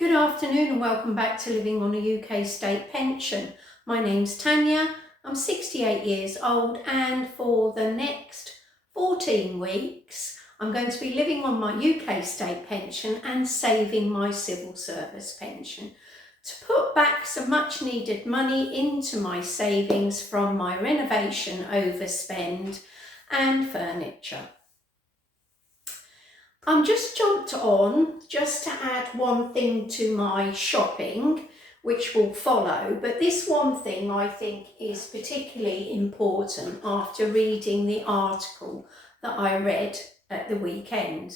Good afternoon and welcome back to Living on a UK State Pension. My name's Tanya, I'm 68 years old, and for the next 14 weeks I'm going to be living on my UK State Pension and saving my civil service pension to put back some much needed money into my savings from my renovation overspend and furniture. I'm just jumped on just to add one thing to my shopping, which will follow, but this one thing I think is particularly important after reading the article that I read at the weekend.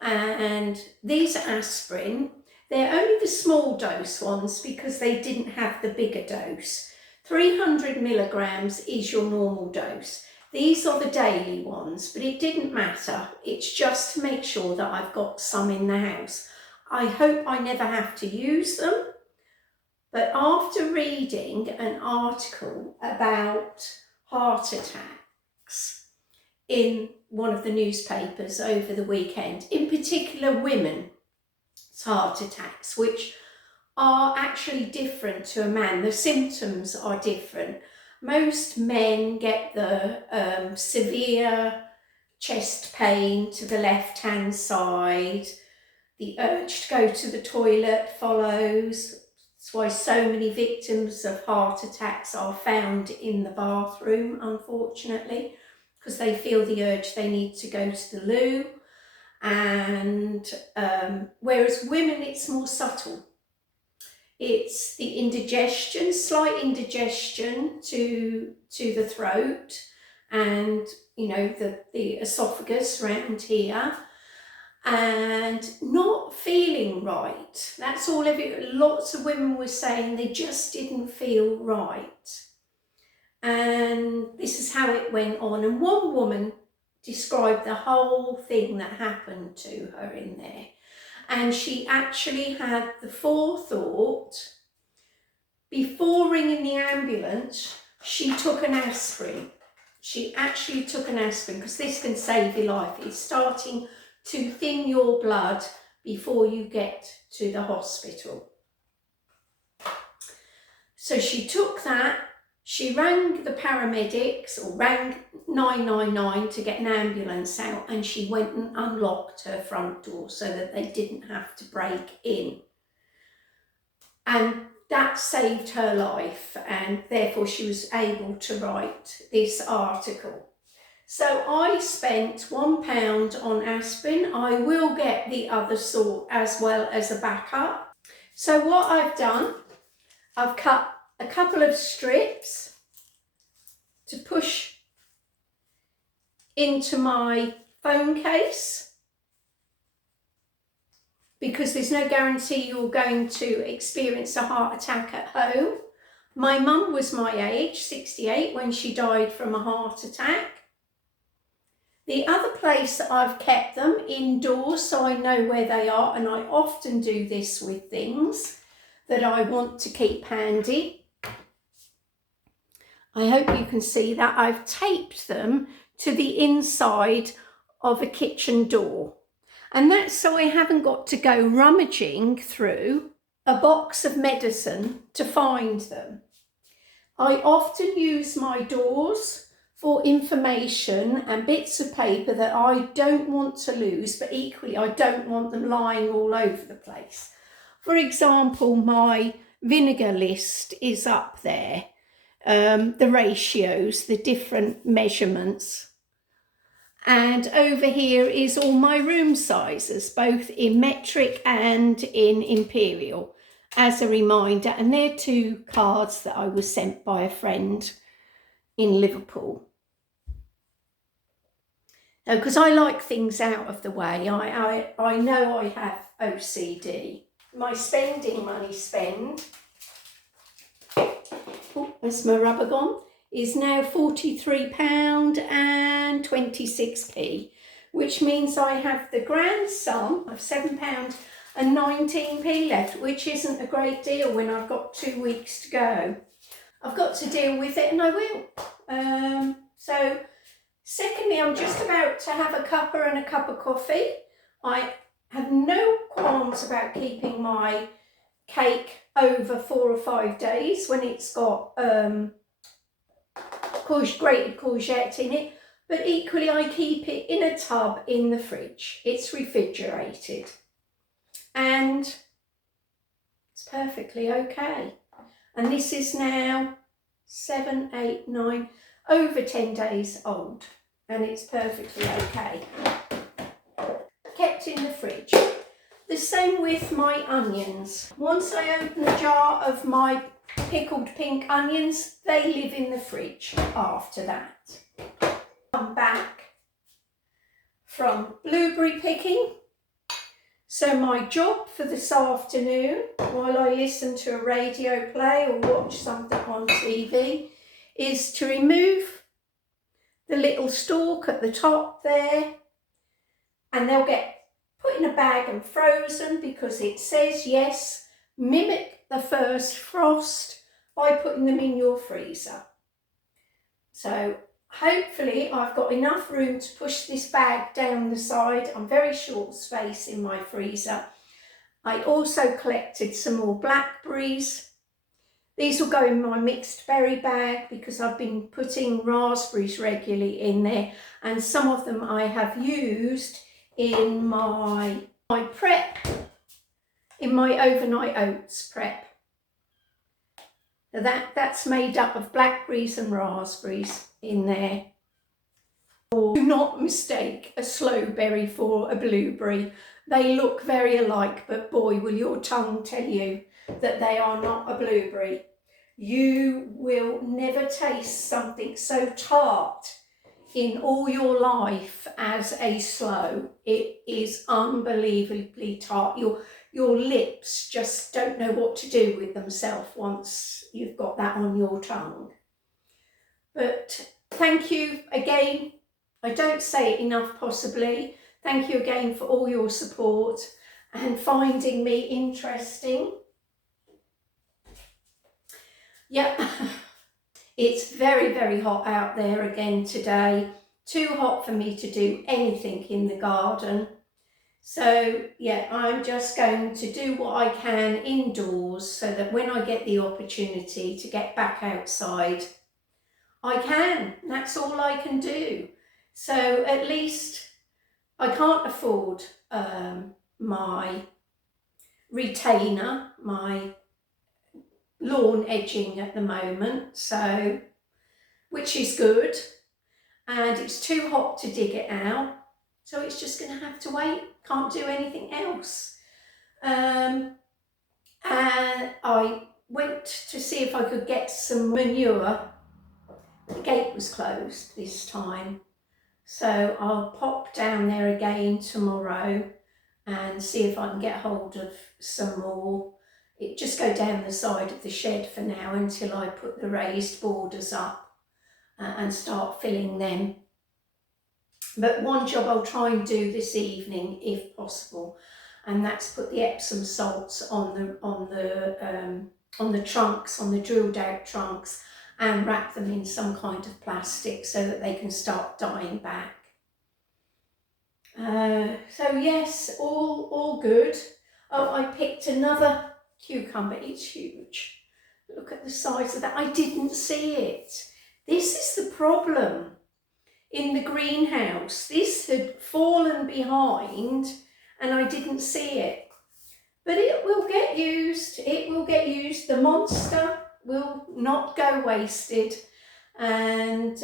And these aspirin, they're only the small dose ones because they didn't have the bigger dose. 300 milligrams is your normal dose. These are the daily ones, but it didn't matter. It's just to make sure that I've got some in the house. I hope I never have to use them. But after reading an article about heart attacks in one of the newspapers over the weekend, in particular women's heart attacks, which are actually different to a man. The symptoms are different. Most men get the severe chest pain to the left-hand side. The urge to go to the toilet follows. That's why so many victims of heart attacks are found in the bathroom, unfortunately, because they feel the urge they need to go to the loo. And whereas women, it's more subtle. It's the indigestion, slight indigestion to the throat and, the esophagus around here, and not feeling right. That's all lots of women were saying they just didn't feel right. And this is how it went on. And one woman described the whole thing that happened to her in there. And she actually had the forethought, before ringing the ambulance, she took an aspirin. She actually took an aspirin because this can save your life. It's starting to thin your blood before you get to the hospital. So she took that. She rang the paramedics or rang 999 to get an ambulance out, and she went and unlocked her front door so that they didn't have to break in. And that saved her life, and therefore she was able to write this article. So I spent £1 on aspirin. I will get the other sort as well as a backup. So what I've done, I've cut a couple of strips to push into my phone case, because there's no guarantee you're going to experience a heart attack at home. My mum was my age, 68, when she died from a heart attack. The other place that I've kept them indoors so I know where they are, and I often do this with things that I want to keep handy. I hope you can see that I've taped them to the inside of a kitchen door. And that's so I haven't got to go rummaging through a box of medicine to find them. I often use my doors for information and bits of paper that I don't want to lose, but equally I don't want them lying all over the place. For example, my vinegar list is up there. The ratios, the different measurements. And over here is all my room sizes, both in metric and in imperial, as a reminder. And they're two cards that I was sent by a friend in Liverpool. Because I like things out of the way. I know I have OCD. My spending money spend, that's my rubber gone, is now £43.26, which means I have the grand sum of £7.19 left, which isn't a great deal when I've got 2 weeks to go. I've got to deal with it, and I will. So, secondly, I'm just about to have a cuppa and a cup of coffee. I have no qualms about keeping my cake over 4 or 5 days when it's got grated courgette in it, but equally I keep it in a tub in the fridge. It's refrigerated and it's perfectly okay. And this is now 7, 8, 9, over 10 days old, and it's perfectly okay. Kept in the fridge. The same with my onions. Once I open the jar of my pickled pink onions, they live in the fridge after that. Come back from blueberry picking. So my job for this afternoon, while I listen to a radio play or watch something on TV, is to remove the little stalk at the top there, and they'll get put in a bag and frozen because it says, yes, mimic the first frost by putting them in your freezer. So hopefully I've got enough room to push this bag down the side. I'm very short space in my freezer. I also collected some more blackberries. These will go in my mixed berry bag because I've been putting raspberries regularly in there, and some of them I have used in my prep, in my overnight oats prep. That's made up of blackberries and raspberries in there. Do not mistake a sloe berry for a blueberry. They look very alike, but boy, will your tongue tell you that they are not a blueberry. You will never taste something so tart in all your life as a sloe. It is unbelievably tart. Your lips just don't know what to do with themselves once you've got that on your tongue. But thank you again. I don't say it enough possibly. Thank you again for all your support and finding me interesting. Yep. It's very, very hot out there again today. Too hot for me to do anything in the garden. So yeah, I'm just going to do what I can indoors so that when I get the opportunity to get back outside, I can. That's all I can do. So at least I can't afford my retainer, my lawn edging at the moment, so which is good, and it's too hot to dig it out, so it's just going to have to wait. Can't do anything else. And I went to see if I could get some manure. The gate was closed this time, so I'll pop down there again tomorrow and see if I can get hold of some more. It just go down the side of the shed for now until I put the raised borders up and start filling them. But one job I'll try and do this evening if possible, and that's put the Epsom salts on the trunks, on the drilled out trunks, and wrap them in some kind of plastic so that they can start dying back. So yes, all good. Oh, I picked another cucumber. It's huge. Look at the size of that. I didn't see it. This is the problem in the greenhouse. This had fallen behind and I didn't see it. But it will get used. It will get used. The monster will not go wasted. And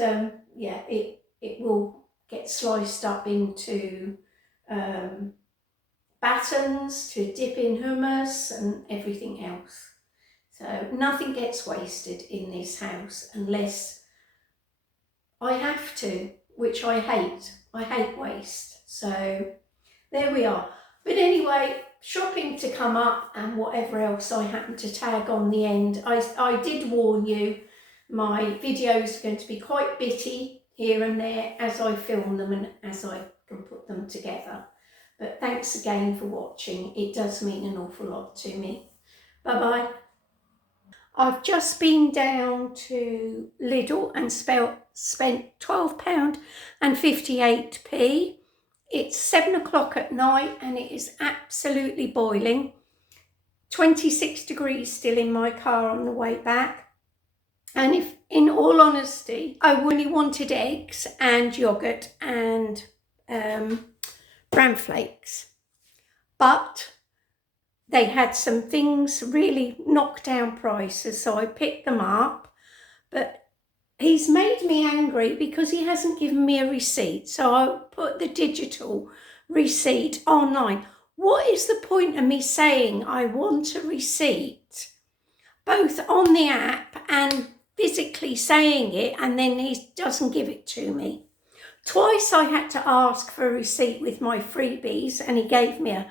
yeah, it will get sliced up into battens to dip in hummus and everything else. So nothing gets wasted in this house unless I have to, which I hate. I hate waste. So there we are. But anyway, shopping to come up and whatever else I happen to tag on the end. I did warn you, my videos are going to be quite bitty here and there as I film them and as I can put them together. But thanks again for watching. It does mean an awful lot to me. Bye-bye. I've just been down to Lidl and spent £12.58. it's 7 o'clock at night and it is absolutely boiling. 26 degrees still in my car on the way back. And if, in all honesty, I really wanted eggs and yoghurt and bran flakes. But they had some things really knocked down prices, so I picked them up. But he's made me angry because he hasn't given me a receipt. So I put the digital receipt online. What is the point of me saying I want a receipt, both on the app and physically saying it, and then he doesn't give it to me? Twice I had to ask for a receipt with my freebies and he gave me a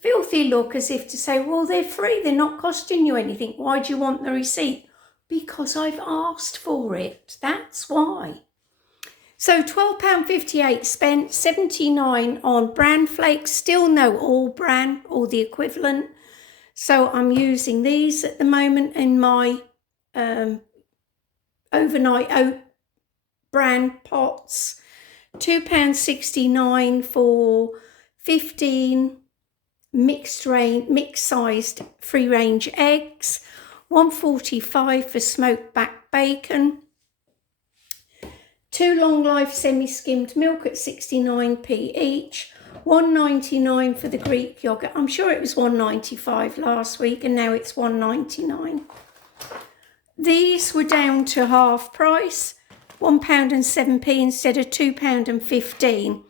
filthy look as if to say, well, they're free, they're not costing you anything. Why do you want the receipt? Because I've asked for it, that's why. So £12.58 spent, £79 on bran flakes, still no all bran or the equivalent. So I'm using these at the moment in my overnight oat bran pots. £2.69 for 15 mixed-sized free-range eggs, £1.45 for smoked back bacon, 2 long life semi-skimmed milk at 69p each, £1.99 for the Greek yoghurt. I'm sure it was £1.95 last week and now it's £1.99. These were down to half price, £1.07 instead of £2.15.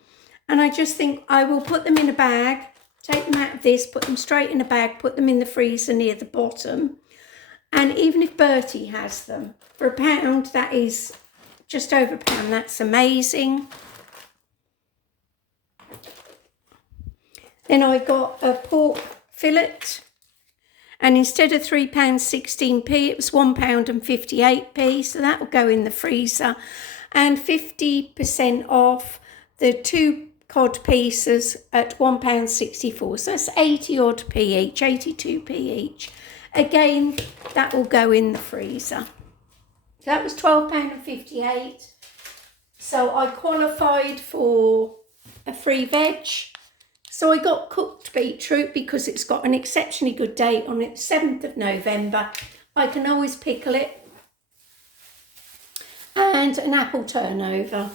And I just think I will put them in a bag, take them out of this, put them straight in a bag, put them in the freezer near the bottom. And even if Bertie has them, for £1, that is just over £1, that's amazing. Then I got a pork fillet, and instead of £3.16p, it was £1.58, so that will go in the freezer. And 50% off the 2 cod pieces at £1.64, so that's 80 odd p each, 82p each. Again, that will go in the freezer. So that was £12.58. So I qualified for a free veg. So I got cooked beetroot because it's got an exceptionally good date on it, 7th of November. I can always pickle it. And an apple turnover.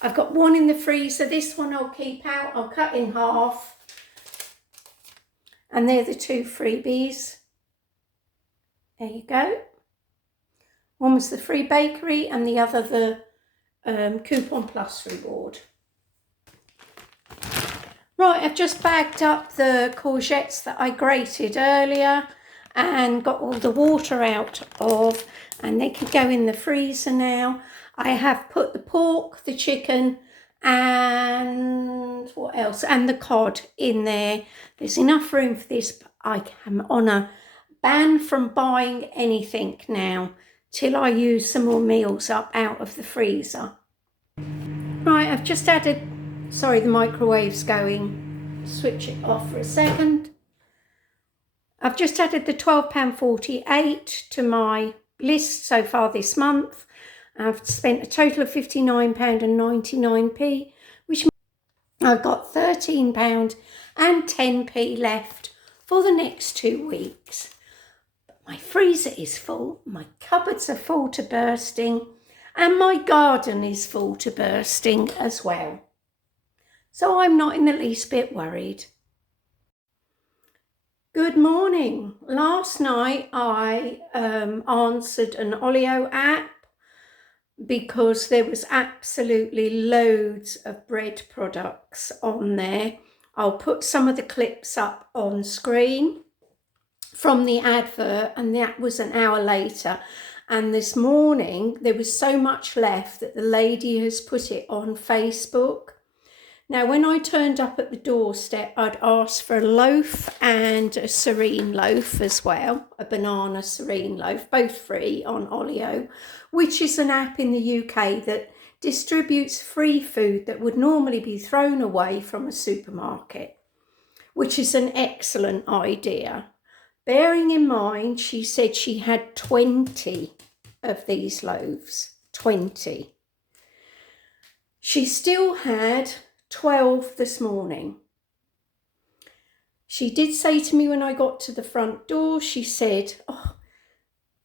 I've got one in the freezer. This one I'll keep out. I'll cut in half. And they're the 2 freebies. There you go. One was the free bakery and the other the Coupon Plus reward. Right, I've just bagged up the courgettes that I grated earlier and got all the water out of, and they can go in the freezer now. I have put the pork, the chicken, and what else? And the cod in there. There's enough room for this, but I am on a ban from buying anything now till I use some more meals up out of the freezer. Right, I've just added, sorry, the microwave's going. Switch it off for a second. I've just added the £12.48 to my list so far this month. I've spent a total of £59.99, which means I've got £13.10 left for the next 2 weeks. But my freezer is full, my cupboards are full to bursting, and my garden is full to bursting as well. So I'm not in the least bit worried. Good morning. Last night I answered an Olio app because there was absolutely loads of bread products on there. I'll put some of the clips up on screen from the advert, and that was an hour later. And this morning there was so much left that the lady has put it on Facebook. Now, when I turned up at the doorstep, I'd asked for a loaf and a serene loaf as well, a banana serene loaf, both free on Olio, which is an app in the UK that distributes free food that would normally be thrown away from a supermarket, which is an excellent idea. Bearing in mind, she said she had 20 of these loaves, 20. She still had 12 this morning. She did say to me when I got to the front door, she said, oh,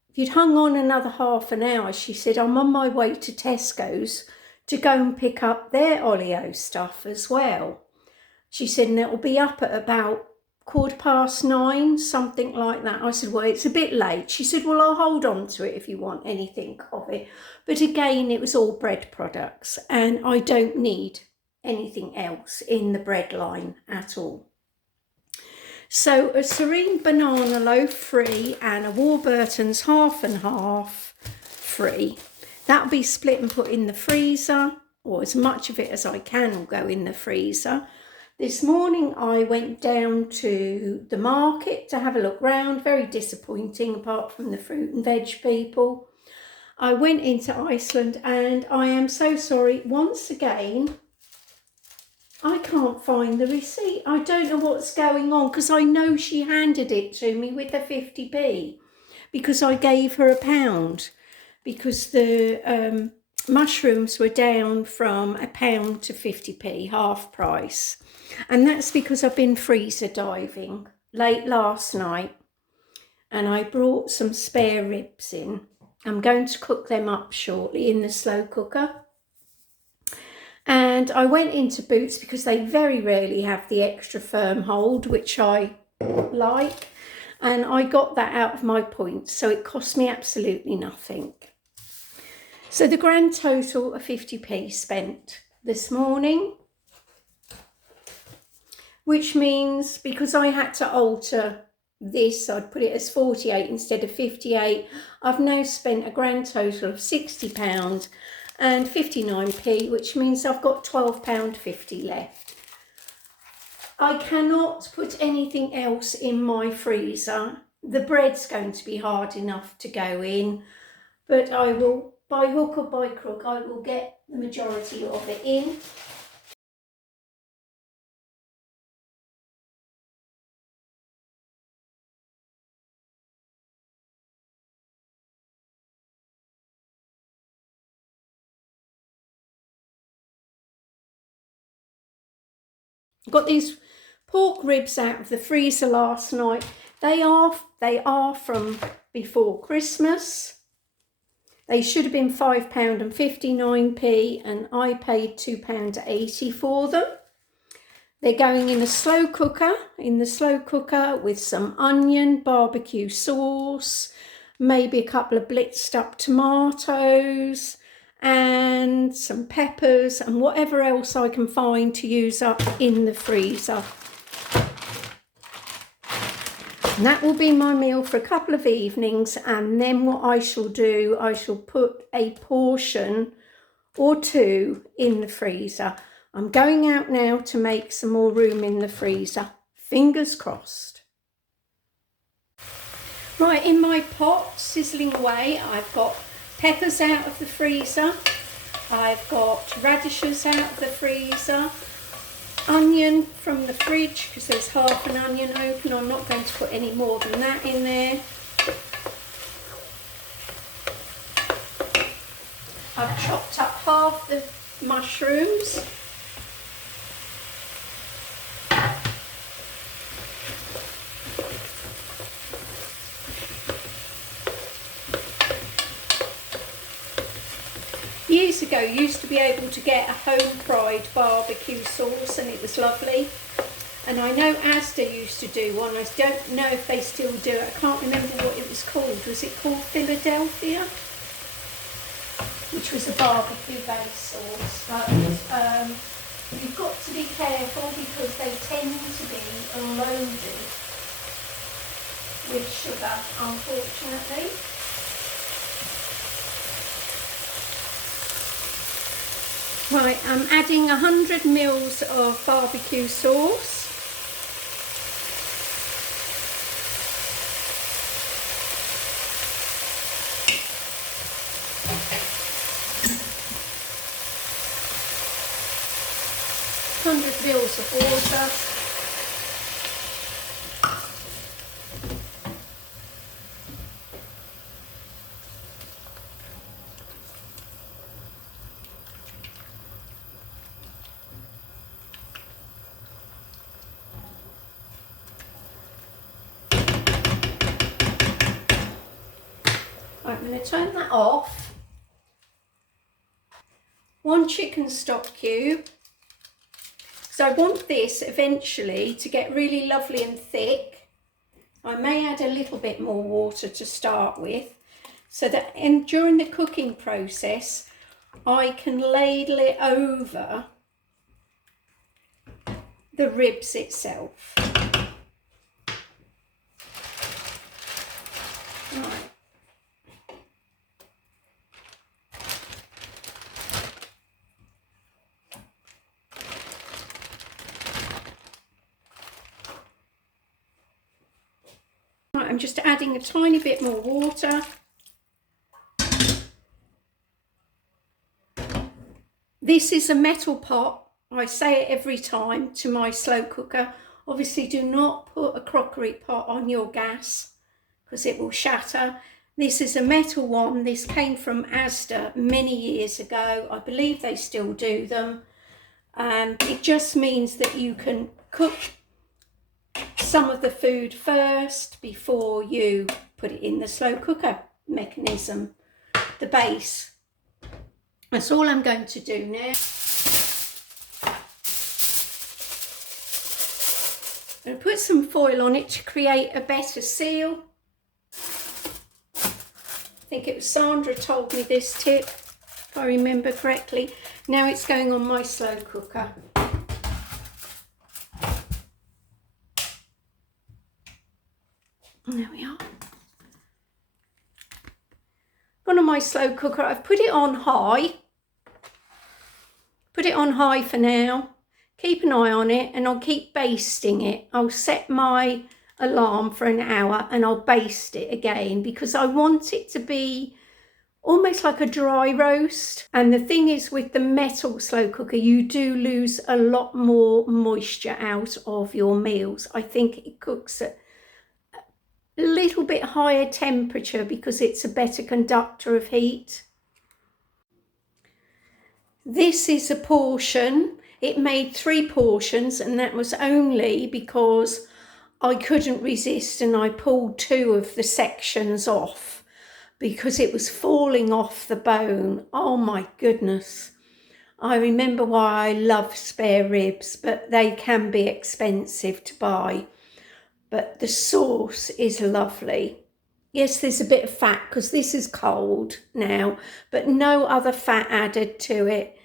if you'd hung on another half an hour, she said, I'm on my way to Tesco's to go and pick up their Olio stuff as well. She said, and it'll be up at about 9:15, something like that. I said, well, it's a bit late. She said, well, I'll hold on to it if you want anything of it. But again, it was all bread products, and I don't need anything else in the bread line at all. So a Serene banana loaf free and a Warburton's half and half free. That'll be split and put in the freezer, or as much of it as I can will go in the freezer. This morning I went down to the market to have a look round. Very disappointing, apart from the fruit and veg people. I went into Iceland, and I am so sorry, once again, I can't find the receipt. I don't know what's going on, because I know she handed it to me with a 50p, because I gave her £1, because the mushrooms were down from £1 to 50p, half price. And that's because I've been freezer diving late last night, and I brought some spare ribs in. I'm going to cook them up shortly in the slow cooker. And I went into Boots because they very rarely have the extra firm hold, which I like. And I got that out of my points, so it cost me absolutely nothing. So the grand total of 50p spent this morning, which means because I had to alter this, I'd put it as 48 instead of 58. I've now spent a grand total of £60 and 59p, which means I've got £12.50 left. I cannot put anything else in my freezer. The bread's going to be hard enough to go in, but I will, by hook or by crook, I will get the majority of it in. Got these pork ribs out of the freezer last night. They are from before Christmas. They should have been £5.59, and I paid £2.80 for them. They're going in a slow cooker, with some onion, barbecue sauce, maybe a couple of blitzed up tomatoes, and some peppers, and whatever else I can find to use up in the freezer. And that will be my meal for a couple of evenings, and then what I shall do, I shall put a portion or two in the freezer. I'm going out now to make some more room in the freezer. Fingers crossed. Right, in my pot, sizzling away, I've got peppers out of the freezer. I've got radishes out of the freezer. Onion from the fridge, because there's half an onion open. I'm not going to put any more than that in there. I've chopped up half the mushrooms. Years ago, you used to be able to get a home-fried barbecue sauce, and it was lovely. And I know Asda used to do one. I don't know if they still do it. I can't remember what it was called. Was it called Philadelphia? Which was a barbecue-based sauce. But you've got to be careful, because they tend to be loaded with sugar, unfortunately. Right, I'm adding 100 mils of barbecue sauce. Mils of water. Right, I'm going to turn that off. 1 chicken stock cube. So I want this eventually to get really lovely and thick. I may add a little bit more water to start with, so that during the cooking process I can ladle it over the ribs itself. Right. Right, I'm just adding a tiny bit more water. This is a metal pot. I say it every time to my slow cooker. Obviously, do not put a crockery pot on your gas because it will shatter. This is a metal one. This came from Asda many years ago. I believe they still do them. It just means that you can cook some of the food first before you put it in the slow cooker mechanism, the base. That's all I'm going to do now. I'm going to put some foil on it to create a better seal. I think it was Sandra told me this tip, if I remember correctly. Now it's going on my slow cooker. There we are. Gone on my slow cooker. I've put it on high. Put it on high for now. Keep an eye on it and I'll keep basting it. I'll set my alarm for an hour and I'll baste it again because I want it to be almost like a dry roast. And the thing is, with the metal slow cooker, you do lose a lot more moisture out of your meals. I think it cooks at a little bit higher temperature because it's a better conductor of heat. This is a portion. It made 3 portions and that was only because I couldn't resist and I pulled 2 of the sections off because it was falling off the bone. Oh my goodness. I remember why I love spare ribs, but they can be expensive to buy. But the sauce is lovely. Yes, there's a bit of fat because this is cold now, but no other fat added to it.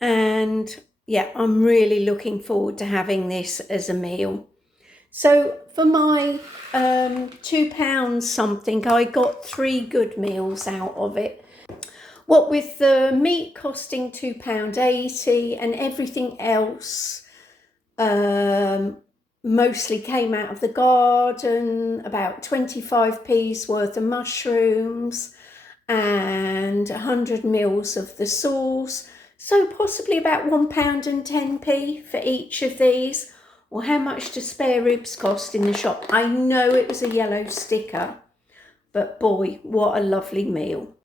And yeah, I'm really looking forward to having this as a meal. So for my £2 something, I got 3 good meals out of it. What with the meat costing £2.80 and everything else mostly came out of the garden, about 25p's worth of mushrooms and 100 mils of the sauce. So possibly about £1.10 for each of these. Well, how much do spare ribs cost in the shop? I know it was a yellow sticker, but boy, what a lovely meal.